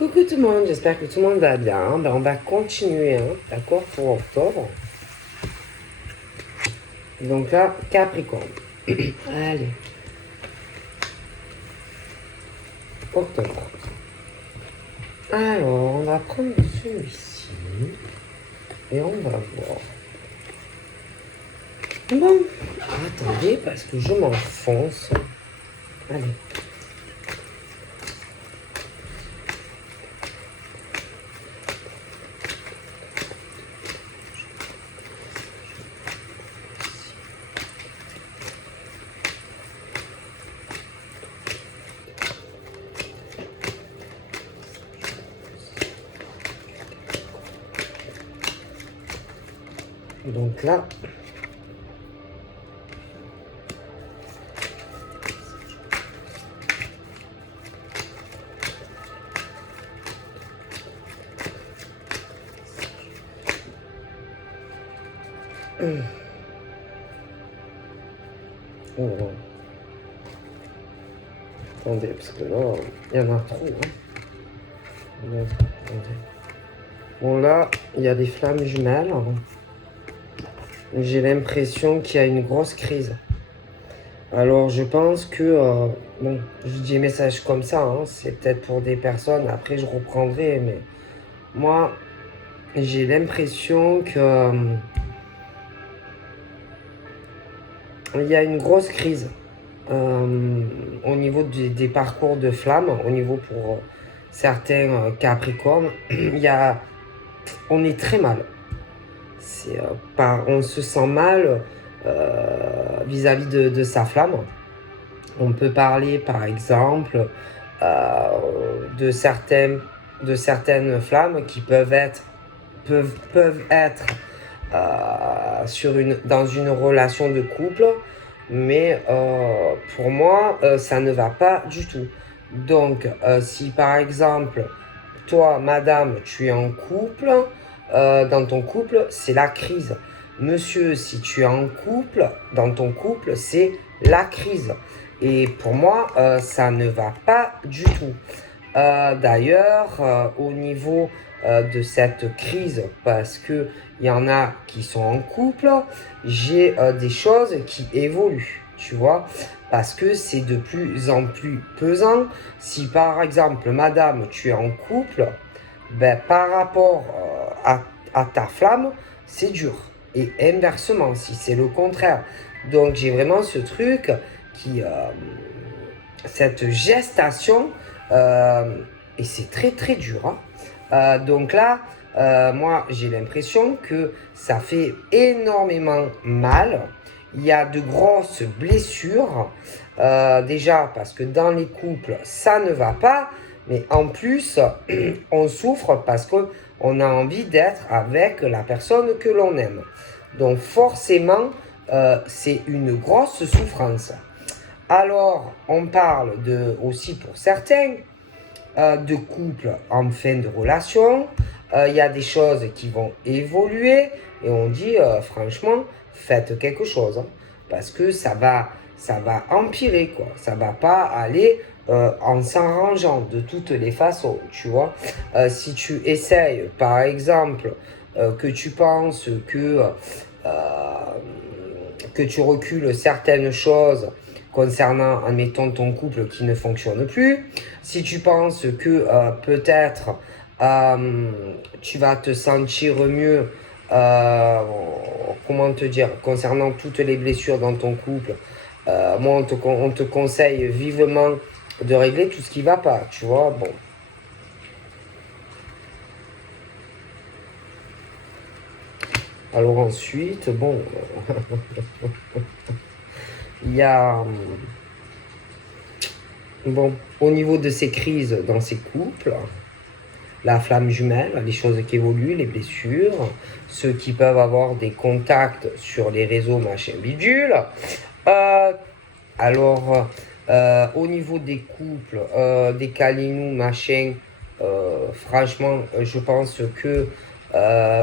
Coucou tout le monde, j'espère que tout le monde va bien. Ben, on va continuer, hein, d'accord, pour octobre. Donc là, Capricorne. Allez. Octobre. Alors, on va prendre celui-ci. Et on va voir. Bon, attendez, parce que je m'enfonce. Allez. Donc là, oh, attendez, parce que là, il y en a trop. Hein. Bon, là, il y a des flammes jumelles. J'ai l'impression qu'il y a une grosse crise. Alors, je pense que, bon, je dis message comme ça, hein, c'est peut-être pour des personnes, après je reprendrai, mais moi, j'ai l'impression que il y a une grosse crise au niveau des parcours de flammes, au niveau pour certains Capricornes, on est très mal. On se sent mal vis-à-vis de sa flamme. On peut parler, par exemple, de certaines flammes qui peuvent être dans une relation de couple, mais pour moi, ça ne va pas du tout. Donc, si par exemple, toi, madame, tu es en couple, dans ton couple, c'est la crise. Monsieur, si tu es en couple, dans ton couple, c'est la crise. Et pour moi, ça ne va pas du tout. D'ailleurs, au niveau de cette crise, parce que il y en a qui sont en couple, j'ai des choses qui évoluent, tu vois, parce que c'est de plus en plus pesant. Si par exemple, madame, tu es en couple, ben, par rapport à ta flamme, c'est dur. Et inversement, si c'est le contraire. Donc j'ai vraiment ce truc cette gestation, et c'est très très dur. Hein. Donc là, moi j'ai l'impression que ça fait énormément mal. Il y a de grosses blessures. Déjà parce que dans les couples, ça ne va pas. Mais en plus, on souffre parce qu'on a envie d'être avec la personne que l'on aime. Donc forcément, c'est une grosse souffrance. Alors, on parle aussi pour certains de couples en fin de relation. Il y a des choses qui vont évoluer et on dit franchement, faites quelque chose. Hein, parce que ça va empirer, quoi. Ça va pas aller en s'arrangeant de toutes les façons, tu vois. Si tu essayes, par exemple, que tu penses que tu recules certaines choses concernant, admettons, ton couple qui ne fonctionne plus, si tu penses que peut-être tu vas te sentir mieux, comment te dire, concernant toutes les blessures dans ton couple, moi on te conseille vivement de régler tout ce qui va pas, tu vois, bon. Alors ensuite, bon, il y a, bon, au niveau de ces crises dans ces couples, la flamme jumelle, les choses qui évoluent, les blessures, ceux qui peuvent avoir des contacts sur les réseaux, machin, bidule. Alors, au niveau des couples, des câlinous, machin, franchement, je pense que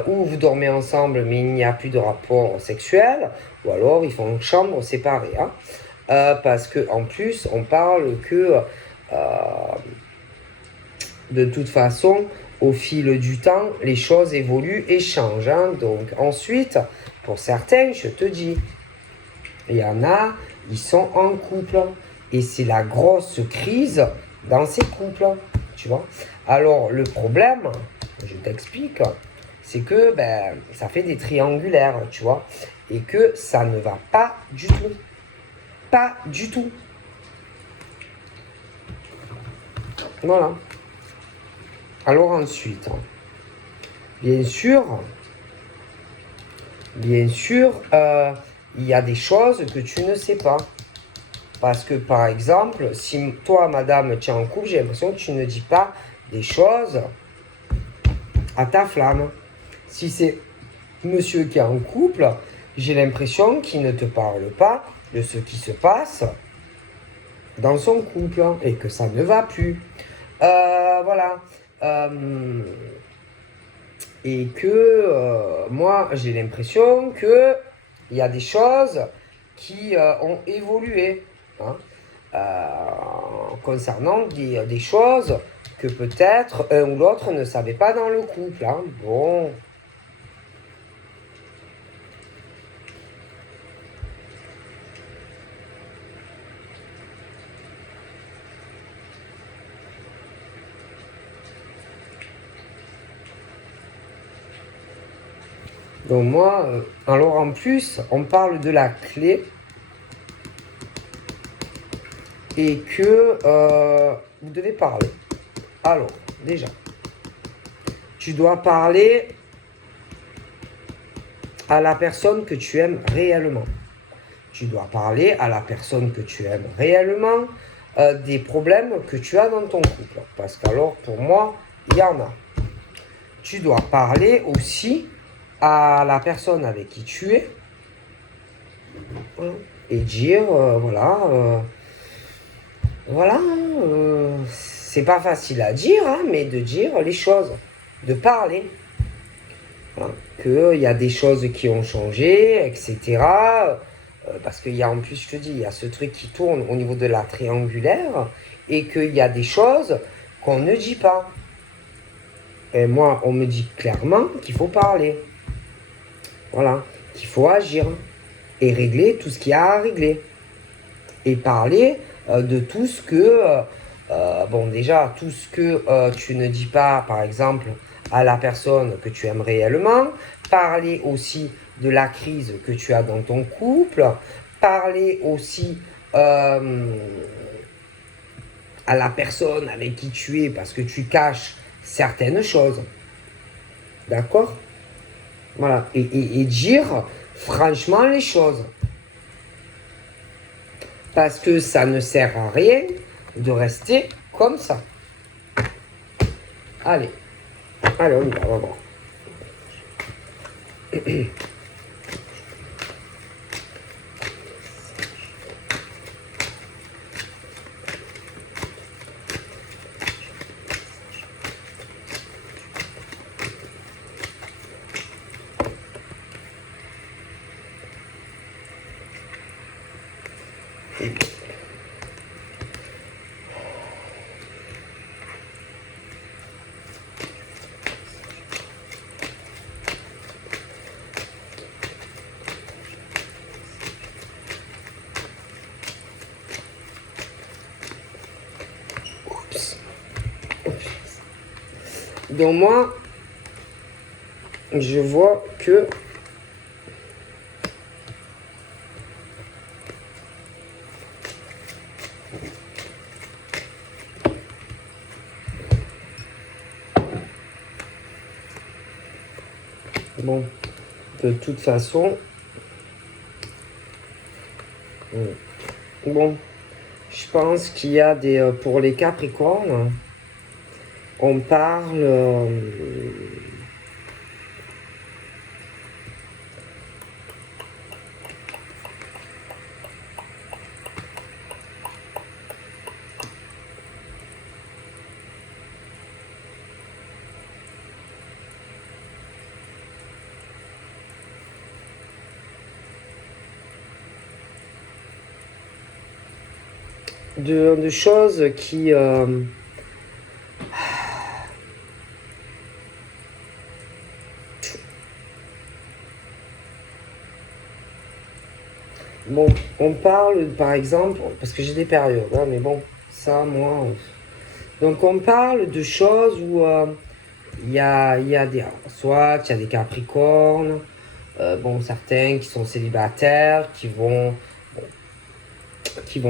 ou vous dormez ensemble, mais il n'y a plus de rapport sexuel, ou alors ils font une chambre séparée. Hein. Parce que en plus, on parle que de toute façon, au fil du temps, les choses évoluent et changent. Hein. Donc ensuite, pour certains, je te dis, il y en a, ils sont en couple. Et c'est la grosse crise dans ces couples. Tu vois. Alors le problème, je t'explique, c'est que ça fait des triangulaires, tu vois. Et que ça ne va pas du tout. Pas du tout. Voilà. Alors ensuite, bien sûr, il y a des choses que tu ne sais pas. Parce que, par exemple, si toi, madame, tu es en couple, j'ai l'impression que tu ne dis pas des choses à ta flamme. Si c'est monsieur qui est en couple, j'ai l'impression qu'il ne te parle pas de ce qui se passe dans son couple et que ça ne va plus. Voilà. Et que moi, j'ai l'impression qu'il y a des choses qui ont évolué hein, concernant des choses que peut-être un ou l'autre ne savait pas dans le couple. Hein. Bon. Donc moi, alors en plus, on parle de la clé et que vous devez parler. Alors, déjà, tu dois parler à la personne que tu aimes réellement. Tu dois parler à la personne que tu aimes réellement des problèmes que tu as dans ton couple. Parce qu'alors, pour moi, il y en a. Tu dois parler aussi à la personne avec qui tu es et dire, voilà, c'est pas facile à dire, hein, mais de dire les choses, de parler. Hein, qu'il y a des choses qui ont changé, etc. Parce qu'il y a, en plus, je te dis, il y a ce truc qui tourne au niveau de la triangulaire et qu'il y a des choses qu'on ne dit pas. Et moi, on me dit clairement qu'il faut parler. Voilà, qu'il faut agir et régler tout ce qu'il y a à régler. Et parler de tout ce que, bon déjà, tout ce que tu ne dis pas, par exemple, à la personne que tu aimes réellement, parler aussi de la crise que tu as dans ton couple, parler aussi à la personne avec qui tu es parce que tu caches certaines choses. D'accord? Voilà. Et dire franchement les choses. Parce que ça ne sert à rien de rester comme ça. Allez, allez, on y va, on va voir. Donc moi, je vois que bon, de toute façon, bon, je pense qu'il y a des pour les Capricornes, on parle de choses qui Bon, on parle par exemple, parce que j'ai des périodes, hein, mais bon, ça, moi. Donc, on parle de choses où il y a des. Soit il y a des Capricornes, bon, certains qui sont célibataires, qui vont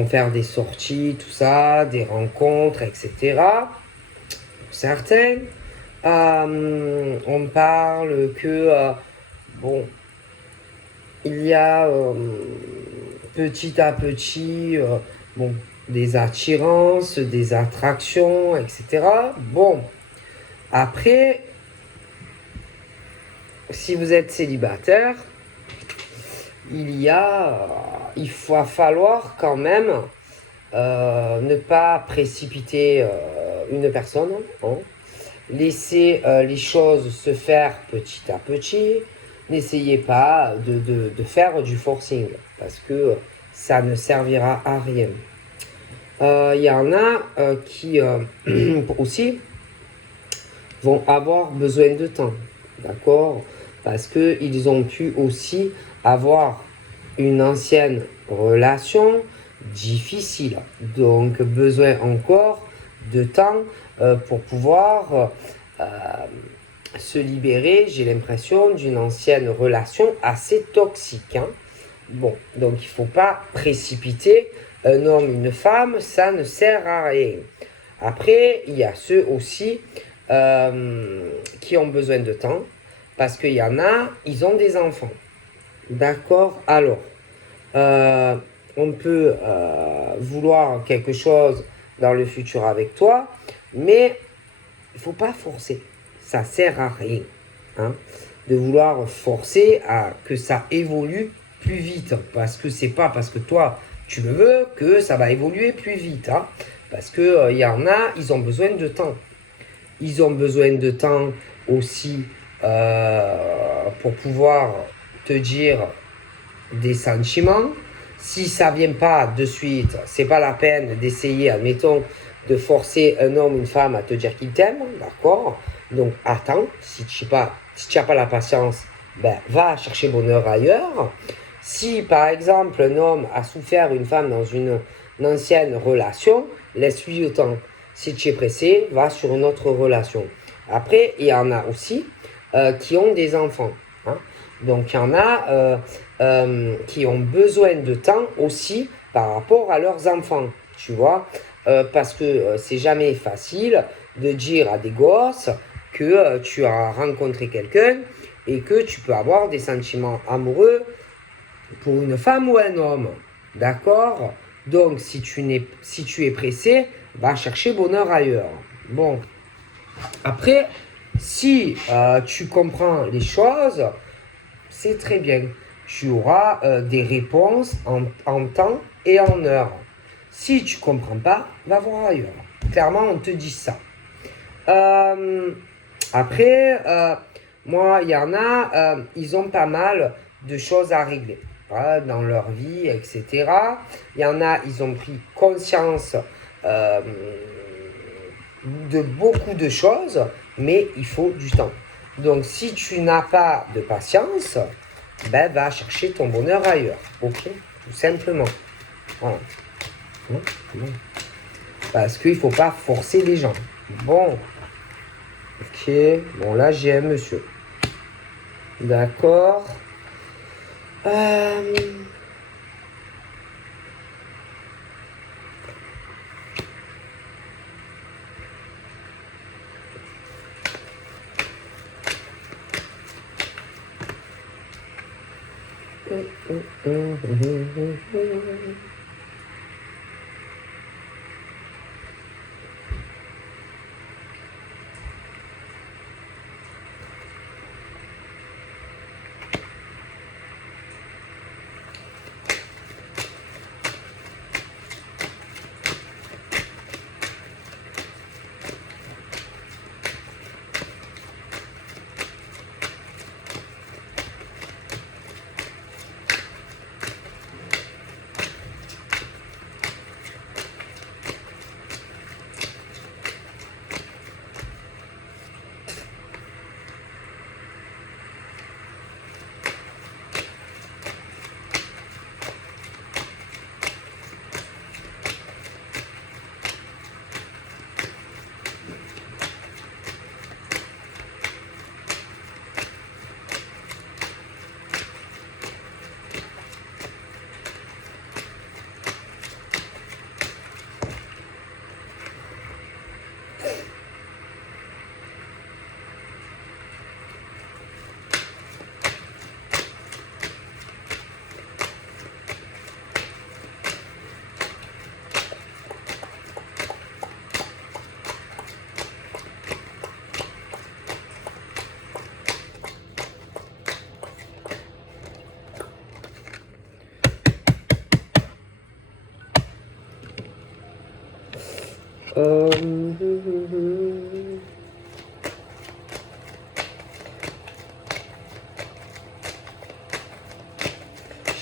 faire des sorties, tout ça, des rencontres, etc. Certains, on parle que, bon, il y a petit à petit, bon, des attirances, des attractions, etc. Bon, après, si vous êtes célibataire, il va falloir quand même ne pas précipiter une personne, hein. Laissez les choses se faire petit à petit. N'essayez pas de faire du forcing parce que ça ne servira à rien. Il y en a qui aussi vont avoir besoin de temps, d'accord? Parce qu'ils ont pu aussi avoir une ancienne relation difficile, donc besoin encore de temps pour pouvoir se libérer, j'ai l'impression, d'une ancienne relation assez toxique, hein. Bon, donc il ne faut pas précipiter un homme, une femme, ça ne sert à rien. Après, il y a ceux aussi qui ont besoin de temps, parce qu'il y en a, ils ont des enfants. D'accord? Alors, on peut vouloir quelque chose dans le futur avec toi, mais il ne faut pas forcer. Ça sert à rien, hein, de vouloir forcer à que ça évolue plus vite. Parce que c'est pas parce que toi, tu le veux que ça va évoluer plus vite, hein. Parce que y en a, ils ont besoin de temps. Ils ont besoin de temps aussi pour pouvoir te dire des sentiments. Si ça vient pas de suite, c'est pas la peine d'essayer, admettons, de forcer un homme ou une femme à te dire qu'il t'aime, d'accord? Donc attends, si tu n'as pas la patience, ben, va chercher bonheur ailleurs. Si par exemple un homme a souffert une femme dans une ancienne relation, laisse-lui le temps. Si tu es pressé, va sur une autre relation. Après, il y en a aussi qui ont des enfants, hein. Donc il y en a qui ont besoin de temps aussi par rapport à leurs enfants, tu vois. Parce que c'est jamais facile de dire à des gosses que tu as rencontré quelqu'un et que tu peux avoir des sentiments amoureux pour une femme ou un homme. D'accord? Donc, si tu es pressé, va chercher bonheur ailleurs. Bon. Après, si tu comprends les choses, c'est très bien. Tu auras des réponses en temps et en heure. Si tu ne comprends pas, va voir ailleurs. Clairement, on te dit ça. Après, moi, il y en a, ils ont pas mal de choses à régler, voilà, dans leur vie, etc. Il y en a, ils ont pris conscience euh, de beaucoup de choses, mais il faut du temps. Donc, si tu n'as pas de patience, ben, va chercher ton bonheur ailleurs. Ok? Tout simplement. Voilà. Parce qu'il ne faut pas forcer les gens. Bon. Ok. Bon, là, j'ai un monsieur. D'accord. Euh...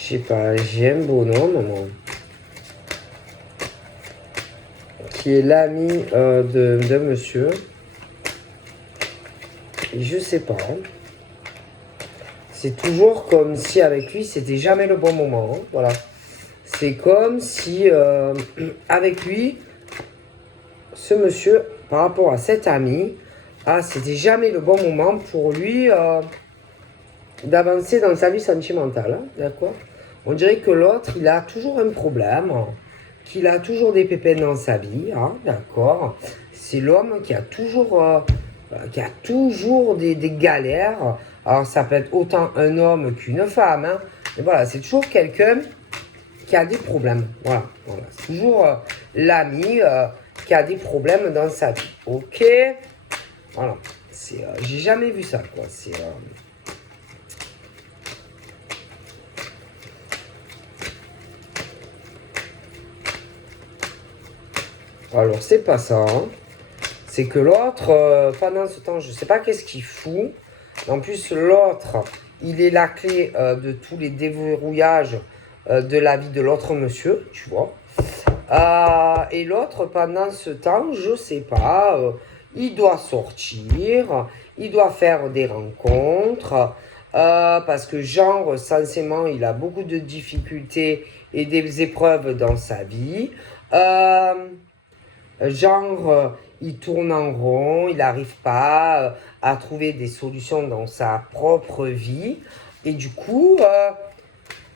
sais pas, j'ai un bonhomme, moi, qui est l'ami de monsieur. Et je sais pas. Hein. C'est toujours comme si avec lui, c'était jamais le bon moment. Hein, voilà. C'est comme si avec lui, ce monsieur, par rapport à cet ami, c'était jamais le bon moment pour lui d'avancer dans sa vie sentimentale. Hein, d'accord. On dirait que l'autre, il a toujours un problème, qu'il a toujours des pépins dans sa vie. Hein, d'accord. C'est l'homme qui a toujours des galères. Alors, ça peut être autant un homme qu'une femme. Hein, mais voilà, c'est toujours quelqu'un qui a des problèmes. Voilà. C'est toujours l'ami qui a des problèmes dans sa vie. Ok. Voilà. J'ai jamais vu ça, quoi. Alors, c'est pas ça. Hein. C'est que l'autre, pendant ce temps, je sais pas qu'est-ce qu'il fout. En plus, l'autre, il est la clé de tous les déverrouillages de la vie de l'autre monsieur, tu vois. Et l'autre, pendant ce temps, je sais pas, il doit sortir, il doit faire des rencontres, parce que genre, censément, il a beaucoup de difficultés et des épreuves dans sa vie. Il tourne en rond, il n'arrive pas à trouver des solutions dans sa propre vie. Et du coup,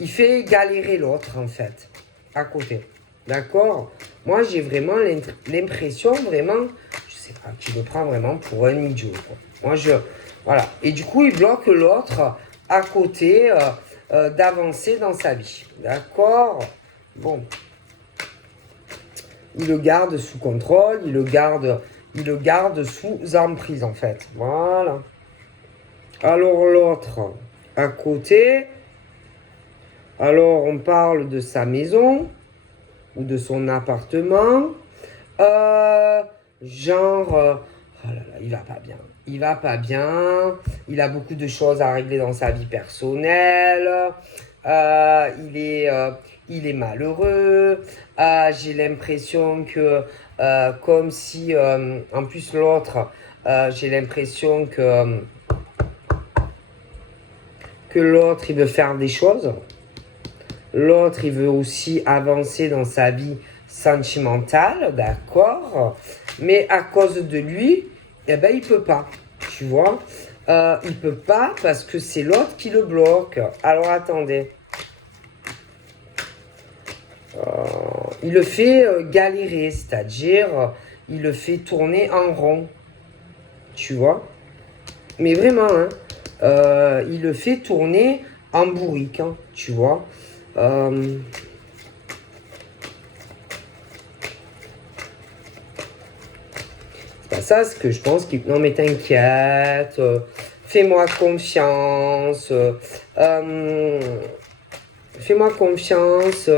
il fait galérer l'autre, en fait, à côté. D'accord? Moi, j'ai vraiment l'impression, vraiment, je sais pas, qu'il le prend vraiment pour un idiot. Quoi. Voilà. Et du coup, il bloque l'autre à côté d'avancer dans sa vie. D'accord? Bon. Il le garde sous contrôle, il le garde sous emprise, en fait. Voilà. Alors, l'autre, à côté, alors on parle de sa maison ou de son appartement. Oh là là, il va pas bien. Il va pas bien. Il a beaucoup de choses à régler dans sa vie personnelle. Il est malheureux. J'ai l'impression que, comme si, en plus l'autre, j'ai l'impression que l'autre, il veut faire des choses. L'autre, il veut aussi avancer dans sa vie sentimentale, d'accord? Mais à cause de lui, eh ben, il peut pas, tu vois? Il peut pas parce que c'est l'autre qui le bloque. Alors, attendez. Il le fait galérer, c'est-à-dire, il le fait tourner en rond, tu vois? Mais vraiment, hein, il le fait tourner en bourrique, hein, tu vois? C'est pas ça, ce que je pense. Non, mais t'inquiète, fais-moi confiance, fais-moi confiance,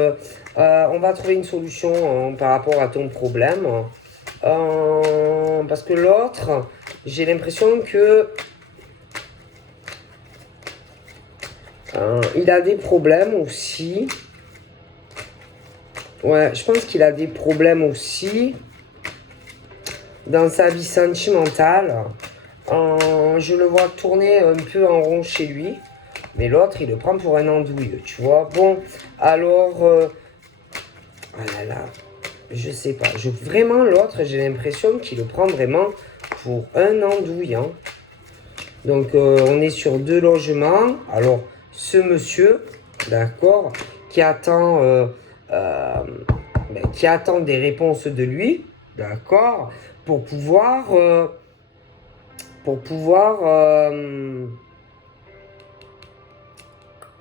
on va trouver une solution par rapport à ton problème. Parce que l'autre, j'ai l'impression que il a des problèmes aussi. Ouais, je pense qu'il a des problèmes aussi dans sa vie sentimentale. Je le vois tourner un peu en rond chez lui. Mais l'autre, il le prend pour un andouille, tu vois. Bon, alors... oh là là, je sais pas. Vraiment, l'autre, j'ai l'impression qu'il le prend vraiment pour un andouille. Hein. Donc, on est sur 2 logements. Alors, ce monsieur, d'accord, qui attend des réponses de lui, d'accord, pour pouvoir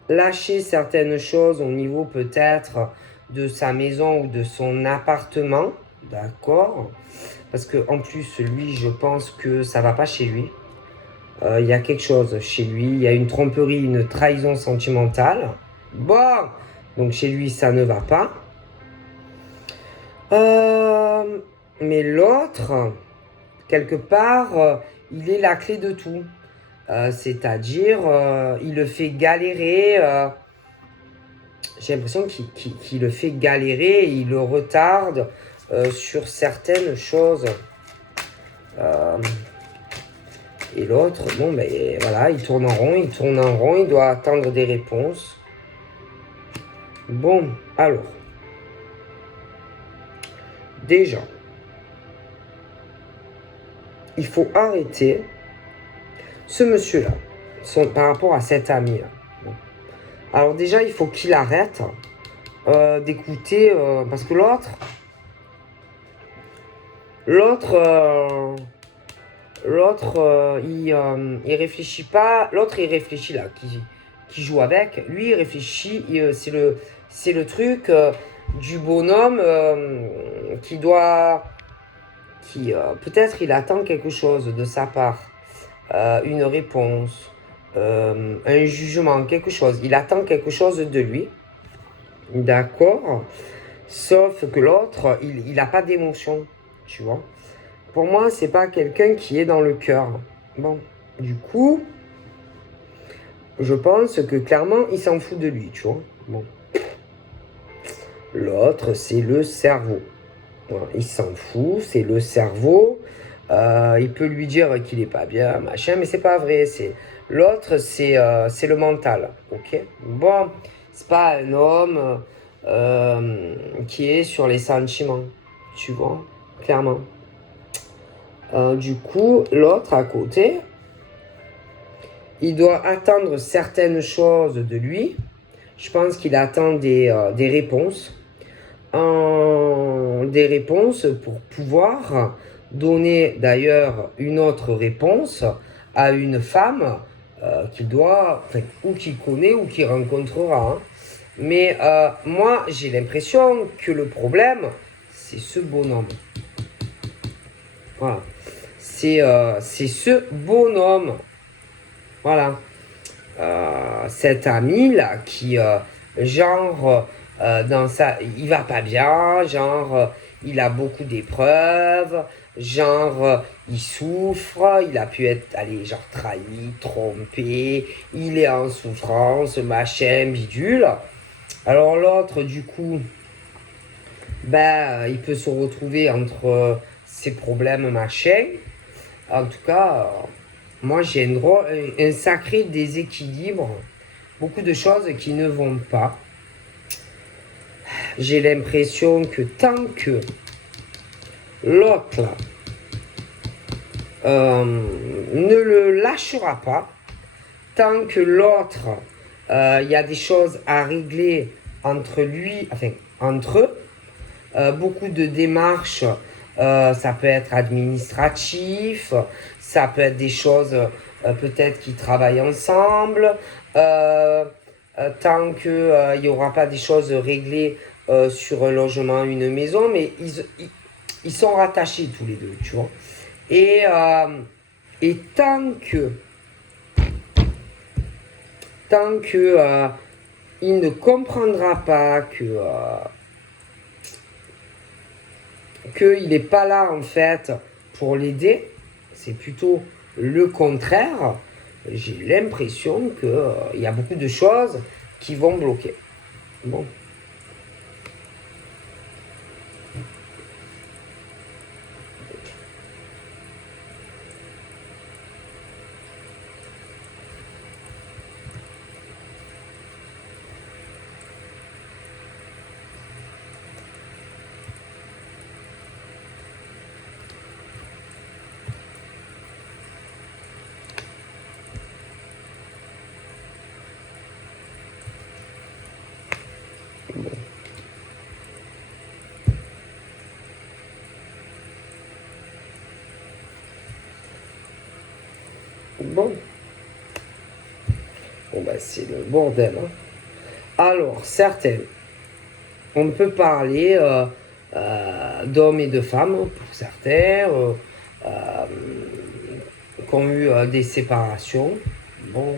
lâcher certaines choses au niveau peut-être de sa maison ou de son appartement, d'accord, parce que en plus lui, je pense que ça va pas chez lui. Il y a quelque chose chez lui, il y a une tromperie, une trahison sentimentale. Bon, donc chez lui, ça ne va pas. Mais l'autre, quelque part, il est la clé de tout. C'est-à-dire, il le fait galérer j'ai l'impression qu'il le fait galérer, il le retarde sur certaines choses. Et l'autre, bon, ben voilà, il tourne en rond, il doit attendre des réponses. Bon, alors. Déjà, il faut arrêter ce monsieur-là, par rapport à cet ami-là. Bon. Alors déjà, il faut qu'il arrête d'écouter, parce que l'autre, il réfléchit pas. L'autre, il réfléchit là, qui joue avec. Lui, il réfléchit. C'est le truc du bonhomme qui doit, peut-être, il attend quelque chose de sa part, une réponse, un jugement, quelque chose. Il attend quelque chose de lui, d'accord. Sauf que l'autre, il n'a pas d'émotion, tu vois. Pour moi, c'est pas quelqu'un qui est dans le cœur. Bon, du coup, je pense que clairement, il s'en fout de lui, tu vois. Bon. L'autre, c'est le cerveau. Voilà, il s'en fout, c'est le cerveau. Il peut lui dire qu'il est pas bien, machin, mais c'est pas vrai. L'autre, c'est le mental, ok. Bon, c'est pas un homme qui est sur les sentiments, tu vois, clairement. Du coup, l'autre à côté, il doit attendre certaines choses de lui. Je pense qu'il attend des réponses. Des réponses pour pouvoir donner d'ailleurs une autre réponse à une femme qu'il doit, enfin, ou qu'il connaît ou qu'il rencontrera. Hein. Mais moi, j'ai l'impression que le problème, c'est ce bonhomme. Voilà. C'est ce bonhomme. Voilà. Cet ami-là qui, genre, il va pas bien, genre, il a beaucoup d'épreuves, genre, il souffre, il a pu être, allez, genre, trahi, trompé, il est en souffrance, machin, bidule. Alors l'autre, du coup, ben, il peut se retrouver entre ses problèmes, machin. En tout cas, moi, j'ai un sacré déséquilibre. Beaucoup de choses qui ne vont pas. J'ai l'impression que tant que l'autre ne le lâchera pas, tant que l'autre, il y a des choses à régler entre lui, enfin, entre eux, beaucoup de démarches, ça peut être administratif, ça peut être des choses peut-être qui travaillent ensemble, tant qu'il n'y aura pas des choses réglées sur un logement, une maison, mais ils sont rattachés tous les deux, tu vois. Et tant que il ne comprendra pas qu'il n'est pas là en fait pour l'aider, c'est plutôt le contraire. J'ai l'impression qu'il y a beaucoup de choses qui vont bloquer. Bon. Bon. Bon, ben, c'est le bordel. Hein. Alors, certaines, on peut parler d'hommes et de femmes, pour certains, qui ont eu des séparations. Bon,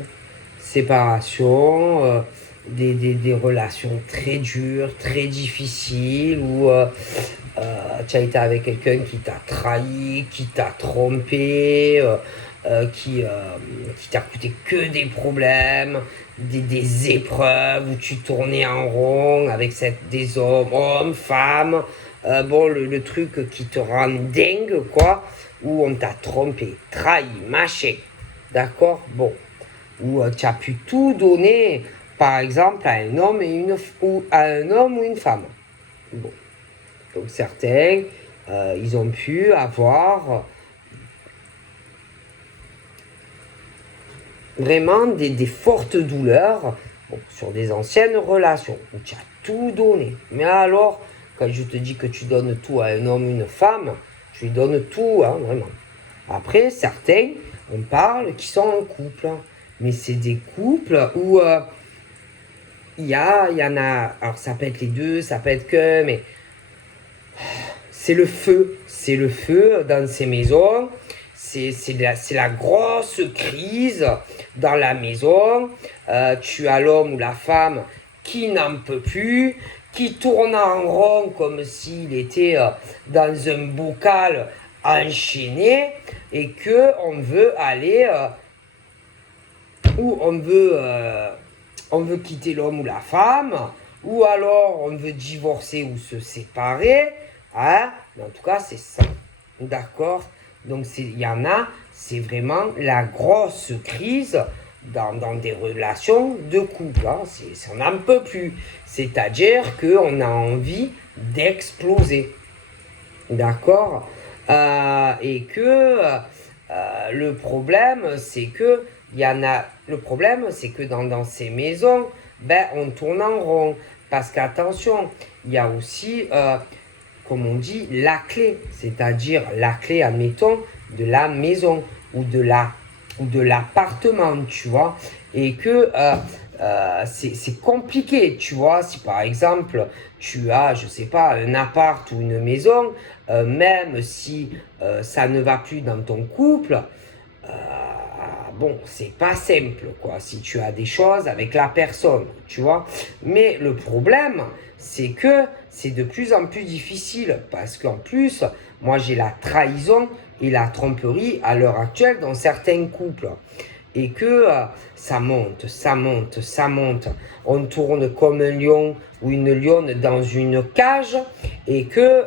séparation, des relations très dures, très difficiles, où tu as été avec quelqu'un qui t'a trahi, qui t'a trompé, qui t'a coûté que des problèmes, des épreuves où tu tournais en rond avec des hommes, femmes. Bon, le truc qui te rend dingue, quoi, où on t'a trompé, trahi, machin. D'accord? Bon. Où tu as pu tout donner, par exemple, à un homme ou à un homme ou une femme. Bon. Donc certains, ils ont pu avoir vraiment des fortes douleurs sur des anciennes relations où tu as tout donné. Mais alors, quand je te dis que tu donnes tout à un homme ou une femme, tu lui donnes tout, hein, vraiment. Après, certains, on parle qui sont en couple. Mais c'est des couples où il y en a, alors ça peut être les deux, ça peut être que, mais c'est le feu dans ces maisons, c'est la grosse crise dans la maison. Tu as l'homme ou la femme qui n'en peut plus, qui tourne en rond comme s'il était dans un bocal enchaîné et que on veut aller où on veut quitter l'homme ou la femme, ou alors on veut divorcer ou se séparer. Hein? Mais en tout cas, c'est ça. D'accord? Donc, il y en a, c'est vraiment la grosse crise dans des relations de couple. Hein? On n'en peut plus. C'est-à-dire qu'on a envie d'exploser. D'accord? Et que le problème, c'est que le problème, c'est que dans ces maisons, ben, on tourne en rond. Parce qu'attention, il y a aussi, comme on dit, la clé. C'est-à-dire la clé, admettons, de la maison ou de l'appartement, tu vois. Et que c'est compliqué, tu vois. Si par exemple, tu as, je sais pas, un appart ou une maison, même si ça ne va plus dans ton couple, bon, c'est pas simple, quoi, si tu as des choses avec la personne, tu vois. Mais le problème, c'est que c'est de plus en plus difficile, parce qu'en plus, moi, j'ai la trahison et la tromperie à l'heure actuelle dans certains couples. Et que ça monte, ça monte, ça monte. On tourne comme un lion ou une lionne dans une cage, et que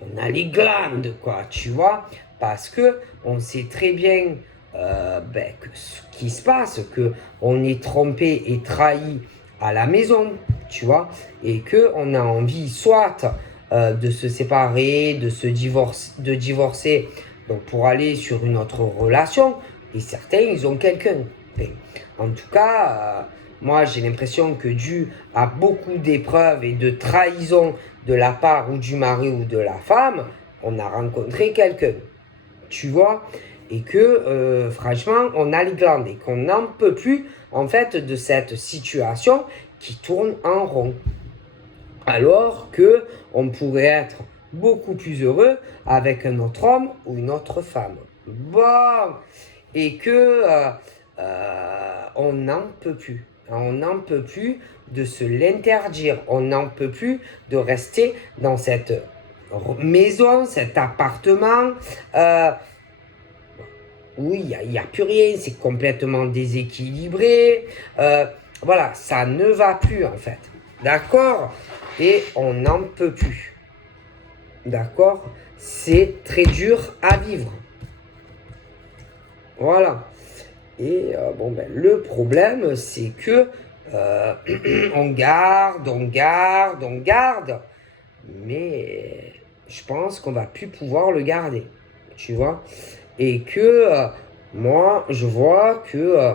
on a les glandes, quoi, tu vois, parce que on sait très bien que ce qui se passe, que on est trompé et trahi à la maison, tu vois, et que on a envie soit de se séparer, de divorcer, donc pour aller sur une autre relation, et certains, ils ont quelqu'un. Enfin, en tout cas, moi, j'ai l'impression que dû à beaucoup d'épreuves et de trahisons de la part ou du mari ou de la femme, on a rencontré quelqu'un. Tu vois? Et que, franchement, on a les glandes et qu'on n'en peut plus, en fait, de cette situation qui tourne en rond. Alors que on pourrait être beaucoup plus heureux avec un autre homme ou une autre femme. Bon, et que on n'en peut plus. On n'en peut plus de se l'interdire. On n'en peut plus de rester dans cette maison, cet appartement. Oui, il n'y a plus rien, c'est complètement déséquilibré. Voilà, ça ne va plus en fait. D'accord? Et on n'en peut plus. D'accord? C'est très dur à vivre. Voilà. Et bon, ben, le problème, c'est que on garde, mais je pense qu'on va plus pouvoir le garder, tu vois. Et que moi, je vois que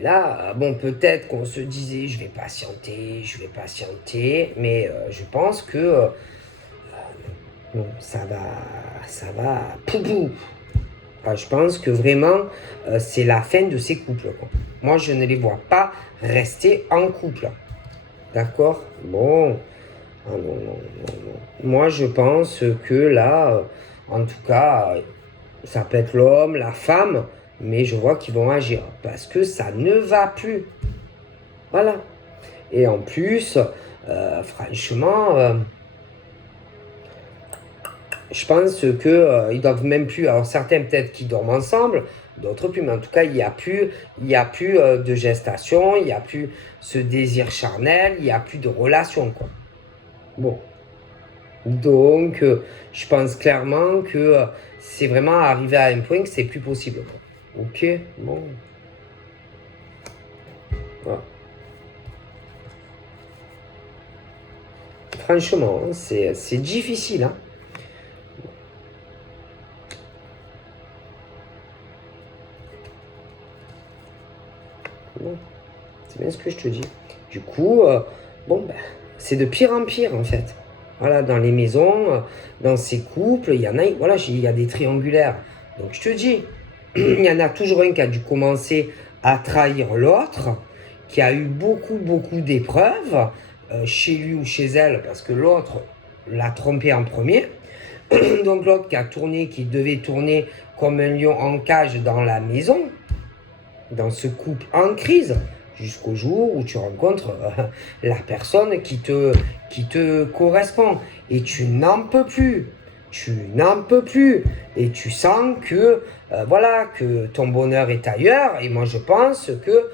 là, bon, peut-être qu'on se disait, je vais patienter, mais je pense que bon, ça va, poubou. Je pense que vraiment, c'est la fin de ces couples, quoi. Moi, je ne les vois pas rester en couple. D'accord? Bon. Ah non, non, non, non. Moi, je pense que là, en tout cas, ça peut être l'homme, la femme, mais je vois qu'ils vont agir parce que ça ne va plus. Voilà. Et en plus, franchement, je pense que ils doivent même plus. Alors certains peut-être qui dorment ensemble, d'autres plus. Mais en tout cas, il y a plus de gestation, il n'y a plus ce désir charnel, il n'y a plus de relation, quoi. Bon. Donc, je pense clairement que c'est vraiment arrivé à un point que c'est plus possible, quoi. Ok, bon. Voilà. Franchement, c'est difficile, hein. Bon, c'est bien ce que je te dis. Du coup, bon, ben, c'est de pire en pire, en fait. Voilà, dans les maisons, dans ces couples, il y en a, voilà, il y a des triangulaires. Donc, je te dis, il y en a toujours un qui a dû commencer à trahir l'autre, qui a eu beaucoup, beaucoup d'épreuves chez lui ou chez elle, parce que l'autre l'a trompé en premier. Donc, l'autre qui a tourné, qui devait tourner comme un lion en cage dans la maison, dans ce couple en crise, jusqu'au jour où tu rencontres la personne qui te correspond. Et tu n'en peux plus. Tu n'en peux plus. Et tu sens que, voilà, que ton bonheur est ailleurs. Et moi, je pense que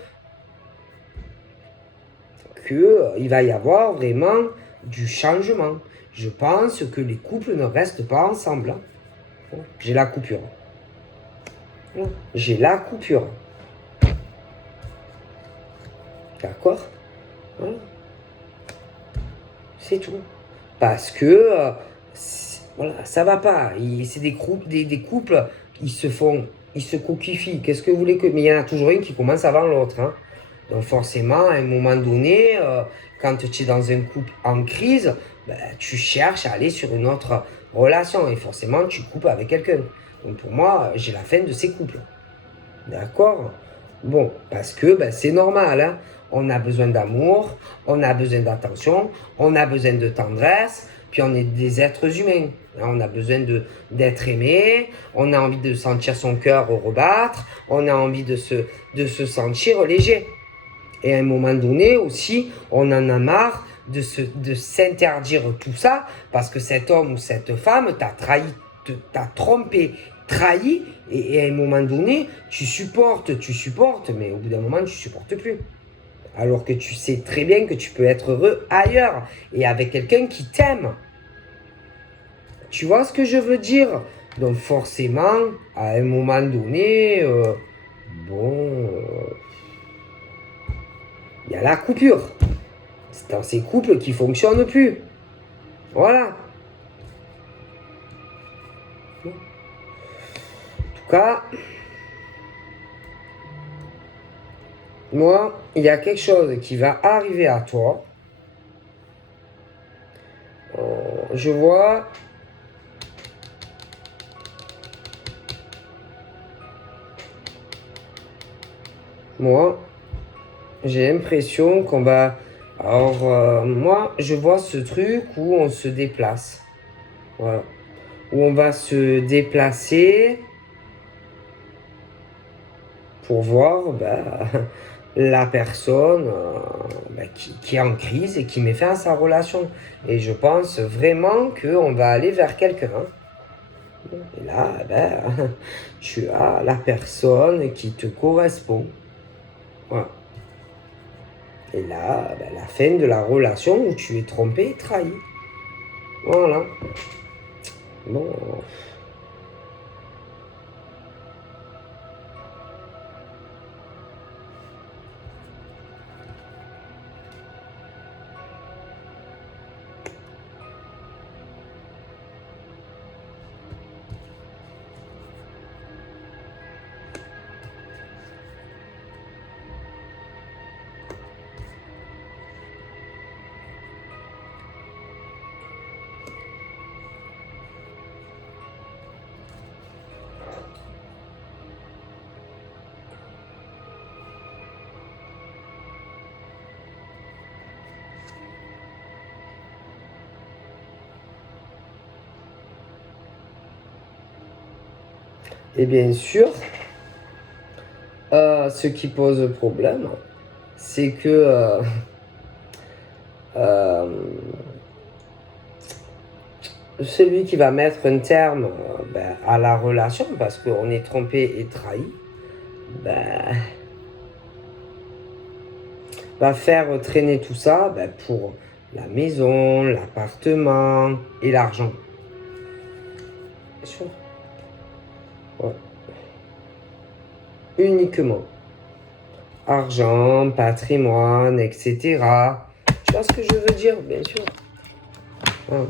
il va y avoir vraiment du changement. Je pense que les couples ne restent pas ensemble, hein. J'ai la coupure. J'ai la coupure. D'accord? Voilà. C'est tout. Parce que voilà, ça va pas. C'est des groupes, des couples, ils se coquifient. Qu'est-ce que vous voulez que. Mais il y en a toujours un qui commence avant l'autre, hein. Donc forcément, à un moment donné, quand tu es dans un couple en crise, ben, tu cherches à aller sur une autre relation. Et forcément, tu coupes avec quelqu'un. Donc pour moi, j'ai la fin de ces couples. D'accord? Bon, parce que ben, c'est normal, hein. On a besoin d'amour, on a besoin d'attention, on a besoin de tendresse, puis on est des êtres humains. On a besoin d'être aimé, on a envie de sentir son cœur rebattre, on a envie de se sentir léger. Et à un moment donné aussi, on en a marre de s'interdire tout ça, parce que cet homme ou cette femme t'a trahi, t'a trompé, trahi, et à un moment donné, tu supportes, mais au bout d'un moment, tu supportes plus. Alors que tu sais très bien que tu peux être heureux ailleurs et avec quelqu'un qui t'aime. Tu vois ce que je veux dire? Donc forcément, à un moment donné, bon, il y a la coupure. C'est dans ces couples qui ne fonctionnent plus. Voilà. En tout cas, moi, il y a quelque chose qui va arriver à toi. Je vois. Moi, j'ai l'impression qu'on va. Alors, moi, je vois ce truc où on se déplace. Voilà. Où on va se déplacer pour voir la personne qui est en crise et qui met fin à sa relation. Et je pense vraiment qu'on va aller vers quelqu'un. Et là, tu as la personne qui te correspond. Voilà. Et là, la fin de la relation où tu es trompé et trahi. Voilà. Bon. Et bien sûr, ce qui pose problème, c'est que celui qui va mettre un terme à la relation, parce qu'on est trompé et trahi, va faire traîner tout ça pour la maison, l'appartement et l'argent. Bien sûr. Ouais. Uniquement. Argent, patrimoine, etc. Tu vois ce que je veux dire, bien sûr. Hein.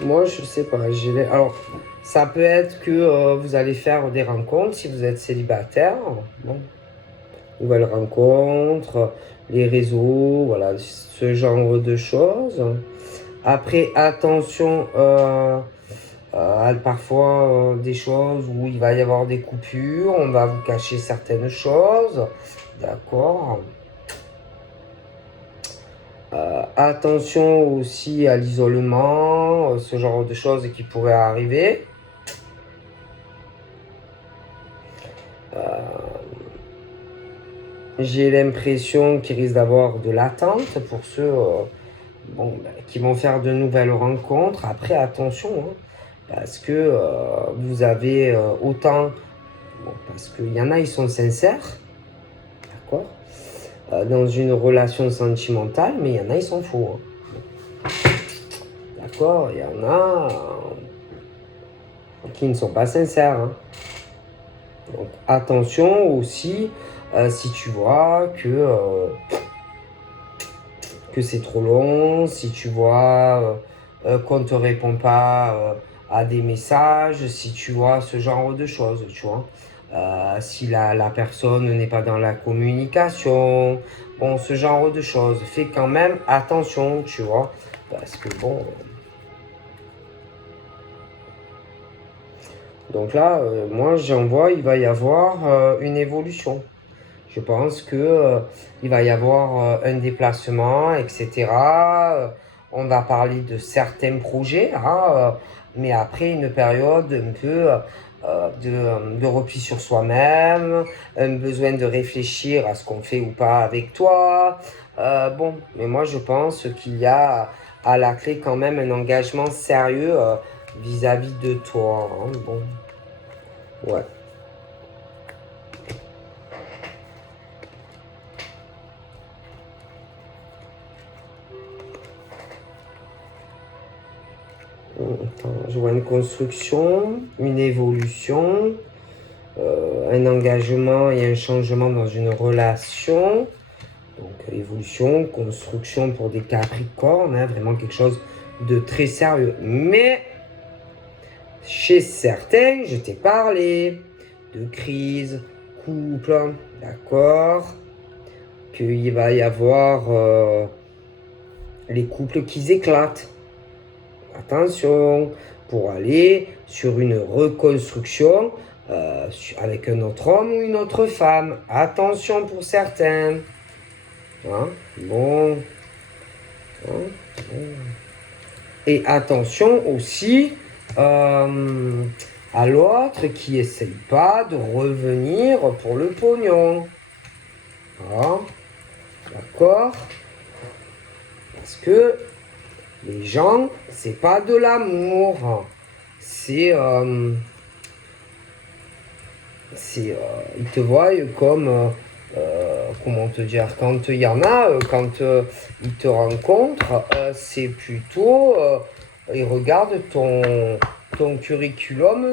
Moi, je sais pas. Alors, ça peut être que vous allez faire des rencontres si vous êtes célibataire. Bon. Nouvelles rencontres, les réseaux, voilà, ce genre de choses. Après, attention, parfois des choses où il va y avoir des coupures, on va vous cacher certaines choses. D'accord. Attention aussi à l'isolement, ce genre de choses qui pourraient arriver. J'ai l'impression qu'il risque d'avoir de l'attente pour ceux qui vont faire de nouvelles rencontres. Après, attention, hein, parce que vous avez autant... Bon, parce qu'il y en a, ils sont sincères, d'accord, dans une relation sentimentale, mais il y en a, ils sont faux. Hein. D'accord, il y en a qui ne sont pas sincères. Hein. Donc, attention aussi, si tu vois que c'est trop long, si tu vois qu'on ne te répond pas à des messages, si tu vois ce genre de choses, tu vois. Si la personne n'est pas dans la communication, bon, ce genre de choses. Fais quand même attention, tu vois, parce que bon... Donc là, moi, j'en vois, il va y avoir une évolution. Je pense que il va y avoir un déplacement, etc. On va parler de certains projets, hein, mais après une période un peu de repli sur soi-même, un besoin de réfléchir à ce qu'on fait ou pas avec toi. Bon, mais moi je pense qu'il y a à la clé quand même un engagement sérieux vis-à-vis de toi. Hein, bon, ouais. Je vois une construction, une évolution, un engagement et un changement dans une relation. Donc évolution, construction pour des Capricornes, hein, vraiment quelque chose de très sérieux. Mais chez certains, je t'ai parlé de crise, couple, d'accord, qu'il va y avoir les couples qui éclatent. Attention, pour aller sur une reconstruction avec un autre homme ou une autre femme. Attention pour certains. Hein? Bon. Hein? Et attention aussi à l'autre qui essaye pas de revenir pour le pognon. Voilà. D'accord? Parce que les gens, c'est pas de l'amour. C'est... ils te voient comme... comment te dire? Quand il y en a, quand ils te rencontrent, c'est plutôt... ils regardent ton curriculum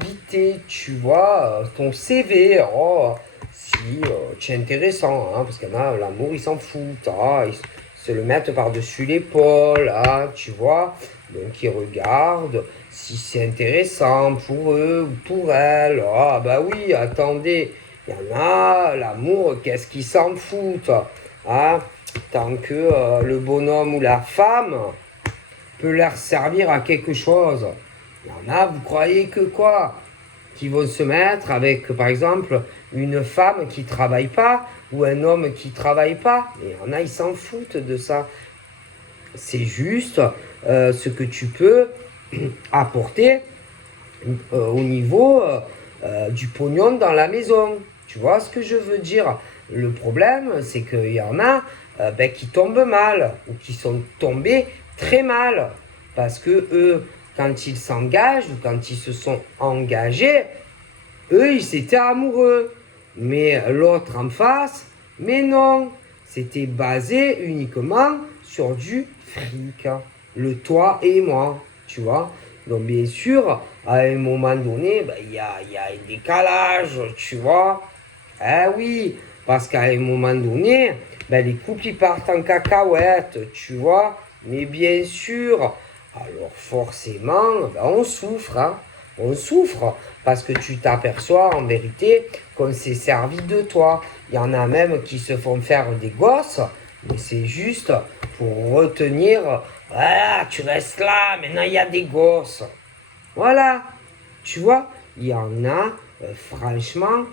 vitae, tu vois, ton CV. Oh, si, tu es intéressant, hein, parce qu'il y en a, l'amour, ils s'en foutent. Ah, ils se le mettent par-dessus l'épaule, ah, tu vois. Donc, ils regardent si c'est intéressant pour eux ou pour elles. Ah, bah oui, attendez, il y en a, l'amour, qu'est-ce qu'ils s'en foutent, hein? Tant que le bonhomme ou la femme peut leur servir à quelque chose. Il y en a, vous croyez que quoi? Qui vont se mettre avec, par exemple, une femme qui travaille pas ou un homme qui travaille pas. Et il y en a, ils s'en foutent de ça. C'est juste ce que tu peux apporter au niveau du pognon dans la maison. Tu vois ce que je veux dire? Le problème, c'est qu'il y en a qui tombent mal ou qui sont tombés très mal. Parce que eux, quand ils s'engagent ou quand ils se sont engagés, eux, ils étaient amoureux. Mais l'autre en face, mais non. C'était basé uniquement sur du fric. Le toi et moi, tu vois. Donc bien sûr, à un moment donné, il y a un décalage, tu vois. Eh oui, parce qu'à un moment donné, les couples ils partent en cacahuète, tu vois. Mais bien sûr, alors forcément, on souffre, hein. On souffre parce que tu t'aperçois en vérité qu'on s'est servi de toi. Il y en a même qui se font faire des gosses, mais c'est juste pour retenir, voilà, tu restes là, maintenant il y a des gosses. Voilà, tu vois, il y en a, franchement,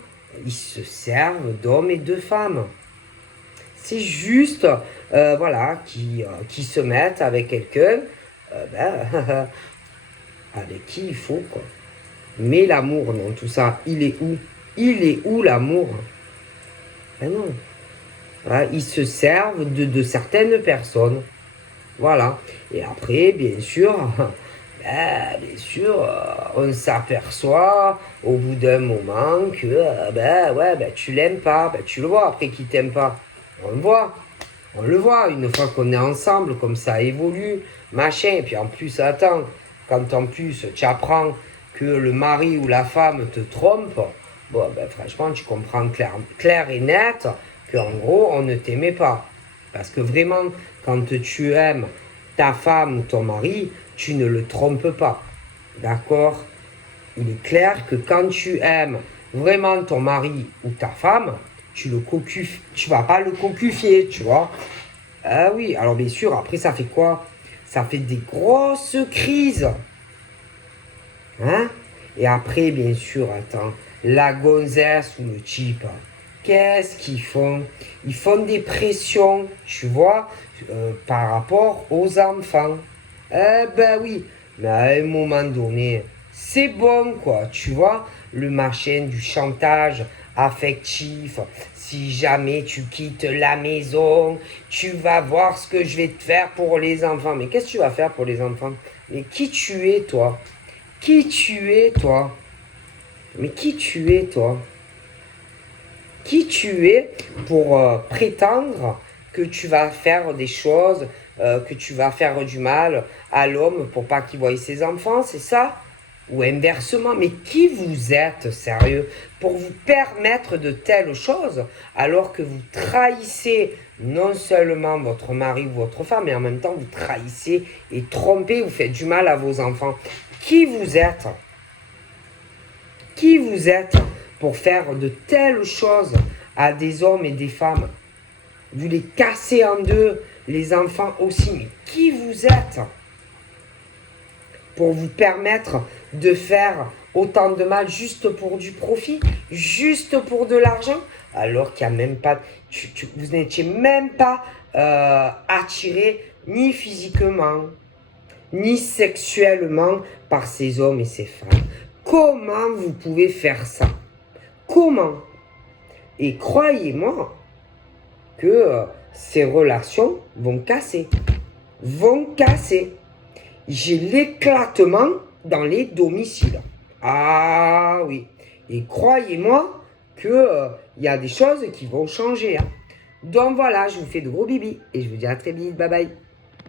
ils se servent d'hommes et de femmes. C'est juste, voilà, qui se mettent avec quelqu'un, avec qui il faut, quoi. Mais l'amour, non, tout ça, il est où? Il est où l'amour? Ben non. Voilà, ils se servent de certaines personnes. Voilà. Et après, bien sûr, on s'aperçoit au bout d'un moment que tu l'aimes pas. Tu le vois après qu'il t'aime pas. On le voit. On le voit une fois qu'on est ensemble, comme ça évolue, machin. Et puis en plus, attends, quand en plus tu apprends que le mari ou la femme te trompe, bon, franchement, tu comprends clair et net qu'en gros, on ne t'aimait pas. Parce que vraiment, quand tu aimes ta femme ou ton mari, tu ne le trompes pas. D'accord? Il est clair que quand tu aimes vraiment ton mari ou ta femme, tu vas pas le cocufier, tu vois. Ah oui, alors bien sûr, après ça fait quoi? Ça fait des grosses crises. Hein? Et après, bien sûr, attends, la gonzesse ou le type, qu'est-ce qu'ils font? Ils font des pressions, tu vois, par rapport aux enfants. Eh ben oui, mais à un moment donné, c'est bon, quoi, tu vois, le machin du chantage affectif. Si jamais tu quittes la maison, tu vas voir ce que je vais te faire pour les enfants. Mais qu'est-ce que tu vas faire pour les enfants? Mais qui tu es, toi? Qui tu es, toi? Mais qui tu es, toi? Qui tu es pour prétendre que tu vas faire des choses, que tu vas faire du mal à l'homme pour pas qu'il voie ses enfants, c'est ça? Ou inversement, mais qui vous êtes, sérieux, pour vous permettre de telles choses alors que vous trahissez non seulement votre mari ou votre femme, mais en même temps vous trahissez et trompez, vous faites du mal à vos enfants. Qui vous êtes? Qui vous êtes pour faire de telles choses à des hommes et des femmes? Vous les cassez en deux, les enfants aussi. Mais qui vous êtes pour vous permettre de faire autant de mal juste pour du profit, juste pour de l'argent, alors qu'il n'y a même pas... vous n'étiez même pas attiré ni physiquement, ni sexuellement par ces hommes et ces femmes. Comment vous pouvez faire ça? Comment? Et croyez-moi que ces relations vont casser. Vont casser. J'ai l'éclatement dans les domiciles. Ah oui. Et croyez-moi que y a des choses qui vont changer. Hein. Donc voilà, je vous fais de gros bibis et je vous dis à très vite. Bye bye.